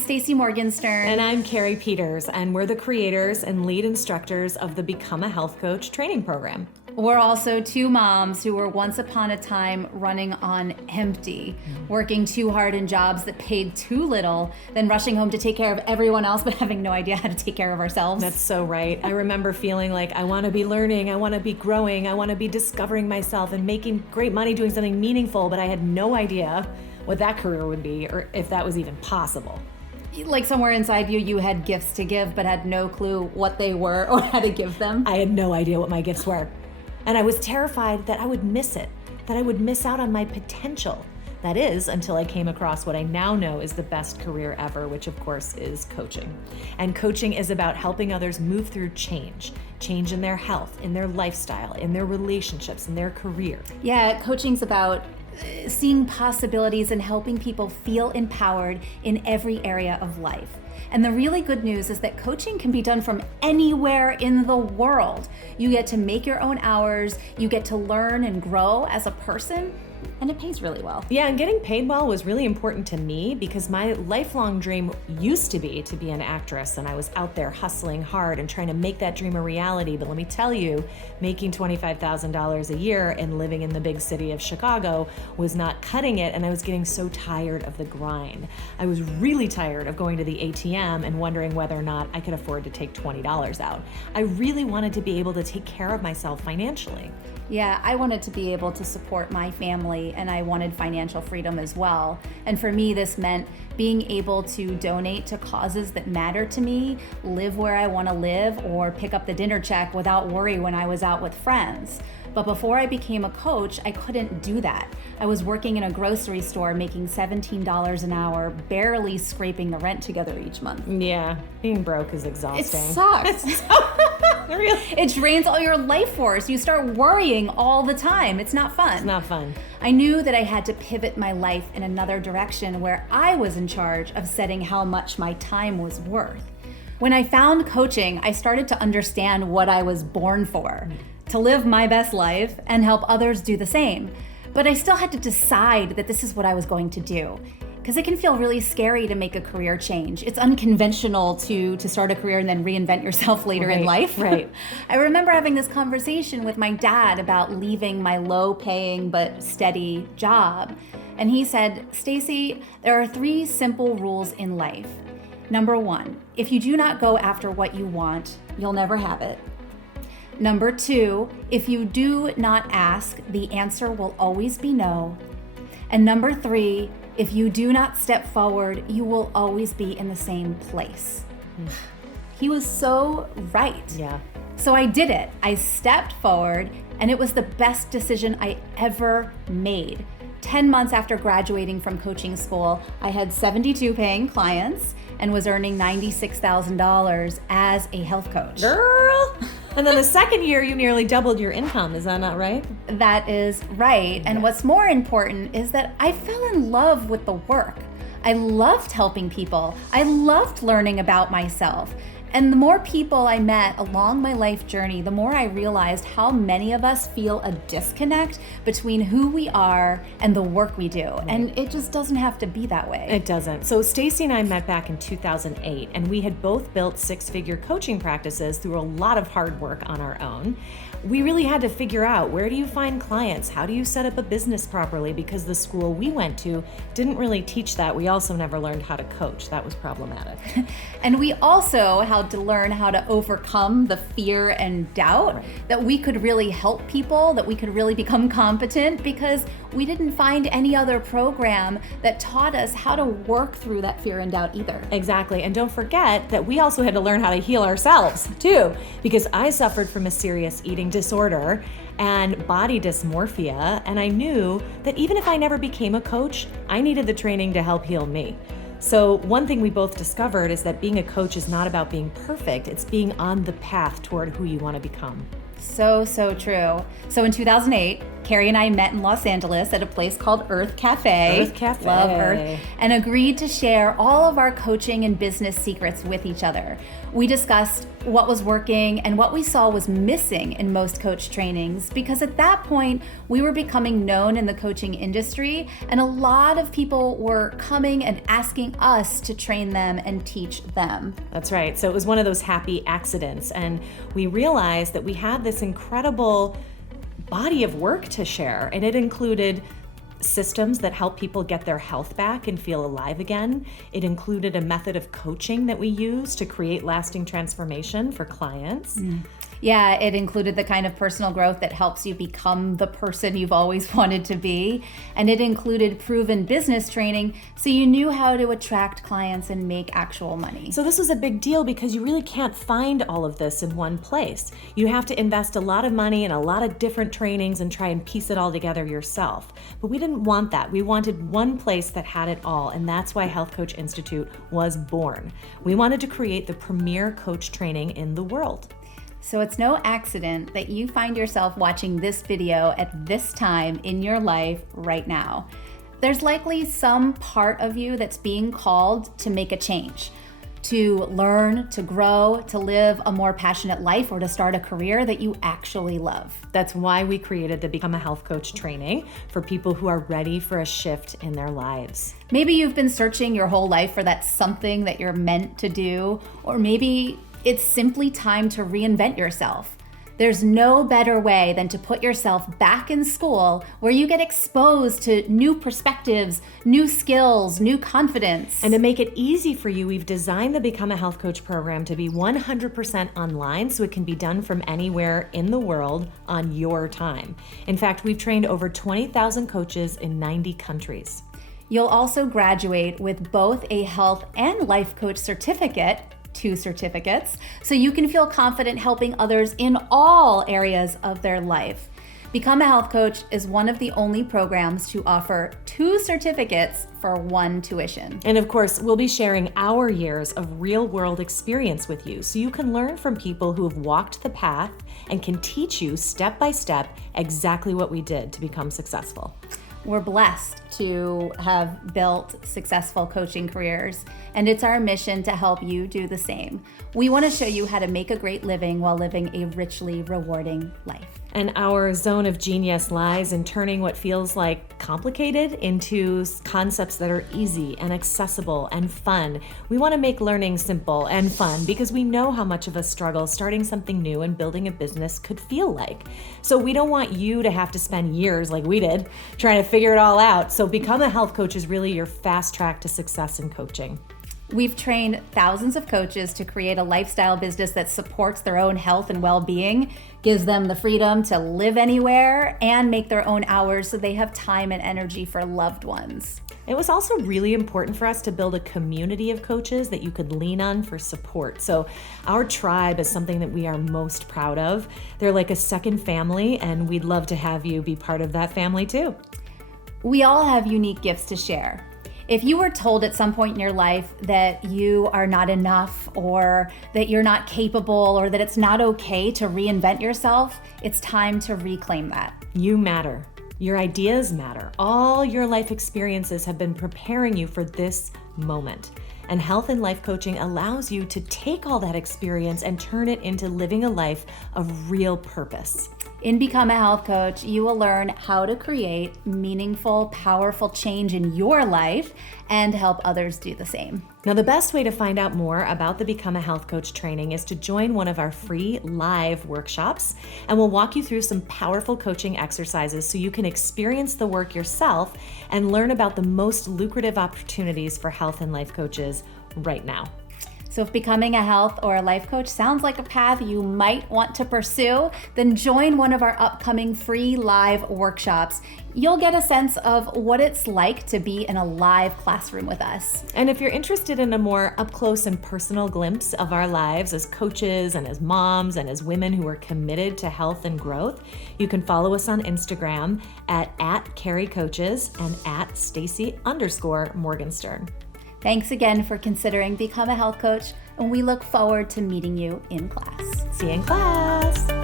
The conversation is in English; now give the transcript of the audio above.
Stacey Morgenstern. And I'm Carey Peters, and we're the creators and lead instructors of the Become a Health Coach training program. We're also two moms who were once upon a time running on empty, working too hard in jobs that paid too little, then rushing home to take care of everyone else, but having no idea how to take care of ourselves. That's so right. I remember feeling like I want to be learning, I want to be growing, I want to be discovering myself and making great money doing something meaningful, but I had no idea what that career would be or if that was even possible. Like somewhere inside you had gifts to give, but had no clue what they were or how to give them. I had no idea what my gifts were. And I was terrified that I would miss it, that I would miss out on my potential. That is, until I came across what I now know is the best career ever, which of course is coaching. And coaching is about helping others move through change in their health, in their lifestyle, in their relationships, in their career. Yeah, coaching's about seeing possibilities and helping people feel empowered in every area of life. And the really good news is that coaching can be done from anywhere in the world. You get to make your own hours, you get to learn and grow as a person, and it pays really well. Yeah, and getting paid well was really important to me because my lifelong dream used to be an actress, and I was out there hustling hard and trying to make that dream a reality. But let me tell you, making $25,000 a year and living in the big city of Chicago was not cutting it, and I was getting so tired of the grind. I was really tired of going to the ATM and wondering whether or not I could afford to take $20 out. I really wanted to be able to take care of myself financially. Yeah, I wanted to be able to support my family, and I wanted financial freedom as well. And for me, this meant being able to donate to causes that matter to me, live where I want to live, or pick up the dinner check without worry when I was out with friends. But before I became a coach, I couldn't do that. I was working in a grocery store making $17 an hour, barely scraping the rent together each month. Yeah, being broke is exhausting. It sucks. It drains all your life force. You start worrying all the time. It's not fun. It's not fun. I knew that I had to pivot my life in another direction where I was in charge of setting how much my time was worth. When I found coaching, I started to understand what I was born for. To live my best life and help others do the same. But I still had to decide that this is what I was going to do. Because it can feel really scary to make a career change. It's unconventional to start a career and then reinvent yourself later in life. Right. I remember having this conversation with my dad about leaving my low-paying but steady job. And he said, Stacey, there are 3 simple rules in life. Number 1, if you do not go after what you want, you'll never have it. Number 2, if you do not ask, the answer will always be no. And number 3, if you do not step forward, you will always be in the same place. He was so right. Yeah. So I did it. I stepped forward, and it was the best decision I ever made. 10 months after graduating from coaching school, I had 72 paying clients and was earning $96,000 as a health coach. Girl! And then the second year, you nearly doubled your income. Is that not right? That is right. And what's more important is that I fell in love with the work. I loved helping people. I loved learning about myself. And the more people I met along my life journey, the more I realized how many of us feel a disconnect between who we are and the work we do. Right. And it just doesn't have to be that way. It doesn't. So Stacey and I met back in 2008, and we had both built 6-figure coaching practices through a lot of hard work on our own. We really had to figure out, where do you find clients? How do you set up a business properly? Because the school we went to didn't really teach that. We also never learned how to coach. That was problematic. And we also had to learn how to overcome the fear and doubt that we could really help people, that we could really become competent, because we didn't find any other program that taught us how to work through that fear and doubt either. Exactly. And don't forget that we also had to learn how to heal ourselves too, because I suffered from a serious eating disorder and body dysmorphia, and I knew that even if I never became a coach, I needed the training to help heal me. So one thing we both discovered is that being a coach is not about being perfect, it's being on the path toward who you want to become. So true. So in 2008, Carey and I met in Los Angeles at a place called Earth Cafe. Earth Cafe. Love Earth. And agreed to share all of our coaching and business secrets with each other. We discussed what was working and what we saw was missing in most coach trainings, because at that point, we were becoming known in the coaching industry, and a lot of people were coming and asking us to train them and teach them. That's right. So it was one of those happy accidents, and we realized that we had this incredible body of work to share, and it included systems that help people get their health back and feel alive again. It included a method of coaching that we use to create lasting transformation for clients. Yeah, it included the kind of personal growth that helps you become the person you've always wanted to be. And it included proven business training, so you knew how to attract clients and make actual money. So this was a big deal because you really can't find all of this in one place. You have to invest a lot of money in a lot of different trainings and try and piece it all together yourself. But we didn't want that. We wanted one place that had it all, and that's why Health Coach Institute was born. We wanted to create the premier coach training in the world. So it's no accident that you find yourself watching this video at this time in your life right now. There's likely some part of you that's being called to make a change, to learn, to grow, to live a more passionate life, or to start a career that you actually love. That's why we created the Become a Health Coach training for people who are ready for a shift in their lives. Maybe you've been searching your whole life for that something that you're meant to do, or maybe it's simply time to reinvent yourself. There's no better way than to put yourself back in school, where you get exposed to new perspectives, new skills, new confidence. And to make it easy for you, we've designed the Become a Health Coach program to be 100% online, so it can be done from anywhere in the world on your time. In fact, we've trained over 20,000 coaches in 90 countries. You'll also graduate with both a health and life coach certificate, 2 certificates, so you can feel confident helping others in all areas of their life. Become a Health Coach is one of the only programs to offer 2 certificates for 1 tuition. And of course, we'll be sharing our years of real-world experience with you, so you can learn from people who have walked the path and can teach you step by step exactly what we did to become successful. We're blessed to have built successful coaching careers, and it's our mission to help you do the same. We want to show you how to make a great living while living a richly rewarding life. And our zone of genius lies in turning what feels like complicated into concepts that are easy and accessible and fun. We want to make learning simple and fun because we know how much of a struggle starting something new and building a business could feel like. So we don't want you to have to spend years like we did trying to figure it all out. So Become a Health Coach is really your fast track to success in coaching. We've trained thousands of coaches to create a lifestyle business that supports their own health and well-being, gives them the freedom to live anywhere and make their own hours so they have time and energy for loved ones. It was also really important for us to build a community of coaches that you could lean on for support. So our tribe is something that we are most proud of. They're like a second family, and we'd love to have you be part of that family too. We all have unique gifts to share. If you were told at some point in your life that you are not enough, or that you're not capable, or that it's not okay to reinvent yourself, it's time to reclaim that. You matter. Your ideas matter. All your life experiences have been preparing you for this moment. And health and life coaching allows you to take all that experience and turn it into living a life of real purpose. In Become a Health Coach, you will learn how to create meaningful, powerful change in your life and help others do the same. Now, the best way to find out more about the Become a Health Coach training is to join one of our free live workshops, and we'll walk you through some powerful coaching exercises so you can experience the work yourself and learn about the most lucrative opportunities for health and life coaches right now. So if becoming a health or a life coach sounds like a path you might want to pursue, then join one of our upcoming free live workshops. You'll get a sense of what it's like to be in a live classroom with us. And if you're interested in a more up-close and personal glimpse of our lives as coaches and as moms and as women who are committed to health and growth, you can follow us on Instagram at @CareyCoaches and @Stacey_Morgenstern. Thanks again for considering Become a Health Coach, and we look forward to meeting you in class. See you in class.